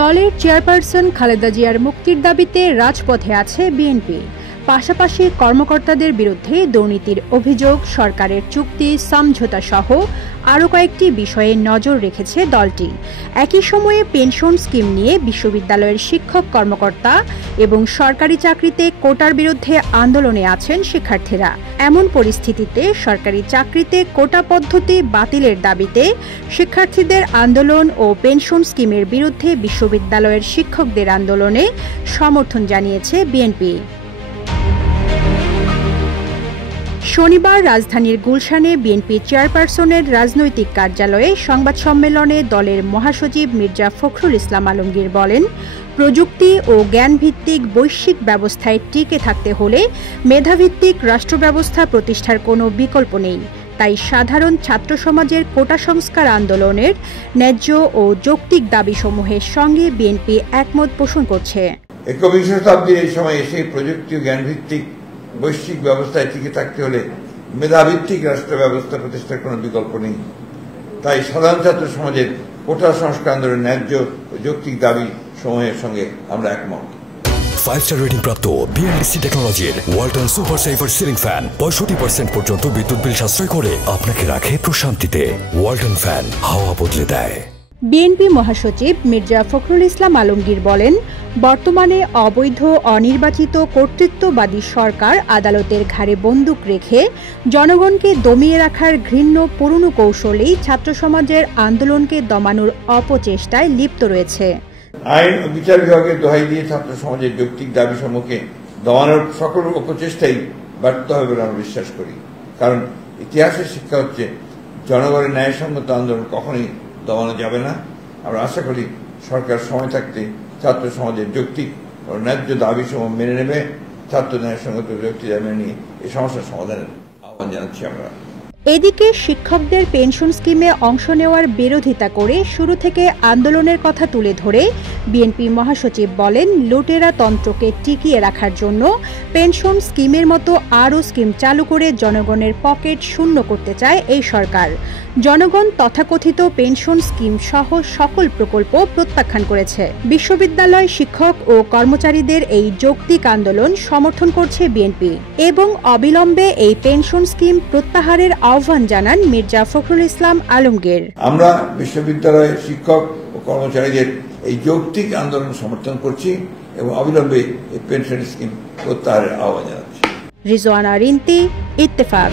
দলের চেয়ারপারসন খালেদা জিয়ার মুক্তির দাবিতে রাজপথে আছে বিএনপি। পাশাপাশি কর্মকর্তাদের বিরুদ্ধে দুর্নীতির অভিযোগ, সরকারের চুক্তি সমঝোতা সহ আরও কয়েকটি বিষয়ে নজর রেখেছে দলটি। একই সময়ে পেনশন স্কিম নিয়ে বিশ্ববিদ্যালয়ের শিক্ষক কর্মকর্তা এবং সরকারি চাকরিতে কোটার বিরুদ্ধে আন্দোলনে আছেন শিক্ষার্থীরা। এমন পরিস্থিতিতে সরকারি চাকরিতে কোটা পদ্ধতি বাতিলের দাবিতে শিক্ষার্থীদের আন্দোলন ও পেনশন স্কিমের বিরুদ্ধে বিশ্ববিদ্যালয়ের শিক্ষকদের আন্দোলনে সমর্থন জানিয়েছে বিএনপি। শনিবার রাজধানীর গুলশানে বিএনপি চেয়ারপারসনের রাজনৈতিক কার্যালয়ে সংবাদ সম্মেলনে দলের মহাসচিব মির্জা ফখরুল ইসলাম আলমগীর বলেন, প্রযুক্তি ও জ্ঞানভিত্তিক বৈশ্বিক ব্যবস্থায় টিকে থাকতে হলে মেধাভিত্তিক রাষ্ট্রব্যবস্থা প্রতিষ্ঠার কোনো বিকল্প নেই। তাই সাধারণ ছাত্র সমাজের কোটা সংস্কার আন্দোলনের ন্যায্য ও যৌক্তিক দাবিসমূহের সঙ্গে বিএনপি একমত পোষণ করছে। একবিংশ শতাব্দীর এই সময় এসে প্রযুক্তি ও জ্ঞানভিত্তিক বৈশ্বিক ব্যবস্থায় টিকে থাকতে হলে মেধাভিত্তিক রাষ্ট্র ব্যবস্থা প্রতিষ্ঠার কোনো বিকল্প নেই। তাই সাধারণ ছাত্র সমাজের কোটা সংস্কার আন্দোলনের ন্যায্য ও যৌক্তিক দাবি সমূহের সঙ্গে আমরা একমত। 5-স্টার রেটিং প্রাপ্ত বিএলডিসি টেকনোলজির Walton super saver ceiling fan 65% পর্যন্ত বিদ্যুৎ বিল সাশ্রয় করে আপনাকে রাখে প্রশান্তিতে। ওয়ালটন ফ্যান হাওয়া বদলে দেয়। বিএনপি মহাসচিব মির্জা ফখরুল ইসলাম আলমগীর বলেন, বর্তমানে অবৈধ অনির্বাচিত কর্তৃত্ববাদী সরকার আদালতের ঘাড়ে বন্দুক রেখে জনগণকে দমিয়ে রাখার ঘৃণ্য পুরনো কৌশলেই ছাত্র সমাজের আন্দোলনকে দমানোর অপচেষ্টায় লিপ্ত রয়েছে। আইন ও বিচার বিভাগের দোহাই দিয়ে ছাত্র সমাজের যৌক্তিক দাবি সমূহকে দমানোর সকল অপচেষ্টাই ব্যর্থ হবে বলে আমরা বিশ্বাস করি। কারণ ইতিহাসের শিক্ষা হচ্ছে জনগণের ন্যায়সঙ্গত আন্দোলন কখনোই দমানো যাবে না। আমরা আশা করি সরকার সময় থাকতে ছাত্র সমাজের যৌক্তিক ও ন্যায্য দাবিসমূহ মেনে নেবে। ছাত্র ন্যায়সঙ্গত যৌক্তিক দাবি মেনে নিয়ে এই সমস্যার সমাধানের আহ্বান জানাচ্ছি আমরা। এদিকে শিক্ষকদের পেনশন স্কিমে অংশ নেওয়ার বিরোধিতা করে শুরু থেকে আন্দোলনের কথা তুলে ধরে বিএনপি মহাসচিব বলেন, লুটেরা তন্ত্রকে টিকিয়ে রাখার জন্য পেনশন স্কিমের মতো আরও স্কিম চালু করে জনগণের পকেট শূন্য করতে চায় এই সরকার। জনগণ তথাকথিত পেনশন স্কিম সহ সকল প্রকল্প প্রত্যাখ্যান করেছে। বিশ্ববিদ্যালয় শিক্ষক ও কর্মচারীদের এই যৌক্তিক আন্দোলন সমর্থন করছে বিএনপি এবং অবিলম্বে এই পেনশন স্কিম প্রত্যাহারের আহ্বান জানান মির্জা ফখরুল ইসলাম আলমগীর। আমরা বিশ্ববিদ্যালয়ের শিক্ষক ও কর্মচারীদের এই যৌক্তিক আন্দোলন সমর্থন করছি এবং অবিলম্বে এই পেনশন স্কিম প্রত্যাহারের আহ্বান জানাচ্ছি। রিজওয়ানা রিন্তি, ইত্তেফাক।